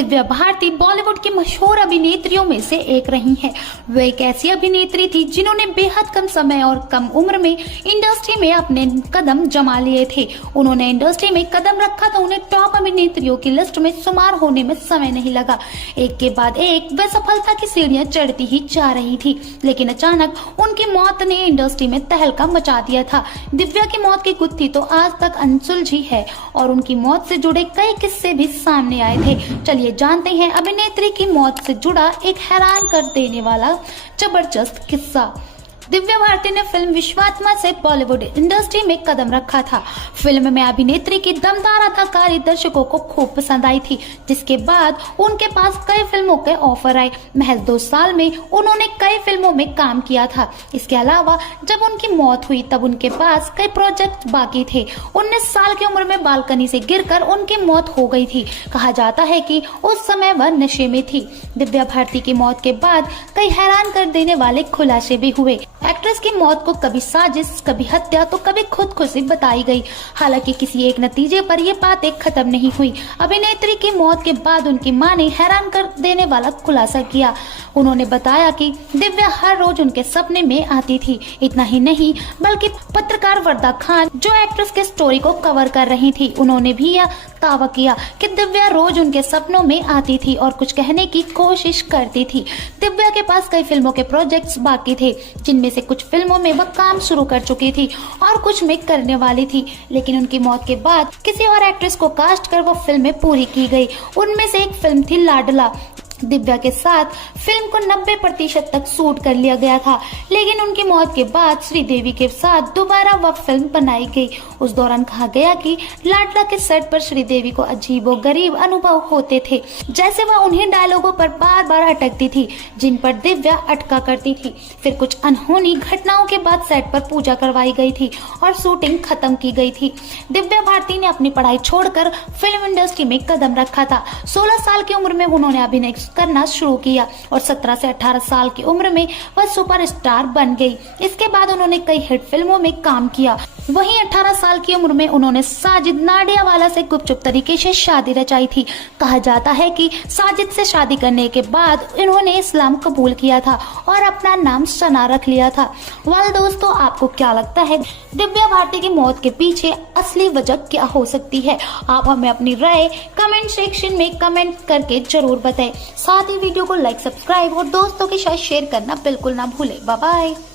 दिव्या भारती बॉलीवुड की मशहूर अभिनेत्रियों में से एक रही हैं। वे एक ऐसी अभिनेत्री थी जिन्होंने बेहद कम समय और कम उम्र में इंडस्ट्री में अपने कदम जमा लिए थे। उन्होंने इंडस्ट्री में कदम रखा तो उन्हें टॉप अभिनेत्रियों की लिस्ट में शुमार होने में समय नहीं लगा। एक के बाद एक वे सफलता की सीढ़ियां चढ़ती ही जा रही थी, लेकिन अचानक उनकी मौत ने इंडस्ट्री में तहलका मचा दिया था। दिव्या की मौत की गुत्थी तो आज तक अनसुलझी है और उनकी मौत से जुड़े कई किस्से भी सामने आए थे। चलिए जानते हैं अभिनेत्री की मौत से जुड़ा एक हैरान कर देने वाला जबरदस्त किस्सा। दिव्या भारती ने फिल्म विश्वात्मा से बॉलीवुड इंडस्ट्री में कदम रखा था। फिल्म में अभिनेत्री की दमदार अदाकारी दर्शकों को खूब पसंद आई थी, जिसके बाद उनके पास कई फिल्मों के ऑफर आए। महज 2 साल में उन्होंने कई फिल्मों में काम किया था। इसके अलावा जब उनकी मौत हुई तब उनके पास कई प्रोजेक्ट बाकी थे। 19 साल की उम्र में बालकनी से गिरकर उनकी मौत हो गई थी। कहा जाता है कि उस समय वह नशे में थी। दिव्या भारती की मौत के बाद कई हैरान कर देने वाले खुलासे भी हुए। एक्ट्रेस की मौत को कभी साजिश, कभी हत्या तो कभी खुदकुशी बताई गई। हालांकि किसी एक नतीजे पर ये बातें खत्म नहीं हुई। अभिनेत्री की मौत के बाद उनकी मां ने हैरान कर देने वाला खुलासा किया। उन्होंने बताया कि दिव्या हर रोज उनके सपने में आती थी। इतना ही नहीं बल्कि पत्रकार वर्दा खान जो एक्ट्रेस के स्टोरी को कवर कर रही थी, उन्होंने भी यह दावा किया कि दिव्या रोज उनके सपनों में आती थी और कुछ कहने की कोशिश करती थी। दिव्या के पास कई फिल्मों के प्रोजेक्ट्स बाकी थे, जिनमें से कुछ फिल्मों में वह काम शुरू कर चुकी थी और कुछ में करने वाली थी, लेकिन उनकी मौत के बाद किसी और एक्ट्रेस को कास्ट कर वो फिल्में पूरी की गई। उनमें से एक फिल्म थी लाडला। दिव्या के साथ फिल्म को 90% तक शूट कर लिया गया था, लेकिन उनकी मौत के बाद श्रीदेवी के साथ दोबारा वह फिल्म बनाई गई। उस दौरान कहा गया कि लाडला के सेट पर श्रीदेवी को अजीबोगरीब अनुभव होते थे, जैसे वह उन्हीं डायलॉगों पर बार बार अटकती थी जिन पर दिव्या अटका करती थी। फिर कुछ अनहोनी घटनाओं के बाद सेट पर पूजा करवाई गई थी और शूटिंग खत्म की गई थी। दिव्या भारती ने अपनी पढ़ाई छोड़कर फिल्म इंडस्ट्री में कदम रखा था। 16 साल की उम्र में उन्होंने अभिनय करना शुरू किया और 17 से 18 साल की उम्र में वह सुपरस्टार बन गई। इसके बाद उन्होंने कई हिट फिल्मों में काम किया। वहीं 18 साल की उम्र में उन्होंने साजिद नाडियावाला से गुपचुप तरीके से शादी रचाई थी। कहा जाता है कि साजिद से शादी करने के बाद इन्होंने इस्लाम कबूल किया था और अपना नाम सना रख लिया था। वेल दोस्तों, आपको क्या लगता है दिव्या भारती की मौत के पीछे असली वजह क्या हो सकती है? आप हमें अपनी राय कमेंट सेक्शन में कमेंट करके जरूर बताएं। साथ ही वीडियो को लाइक, सब्सक्राइब और दोस्तों के साथ शेयर करना बिल्कुल ना भूलें। Bye bye.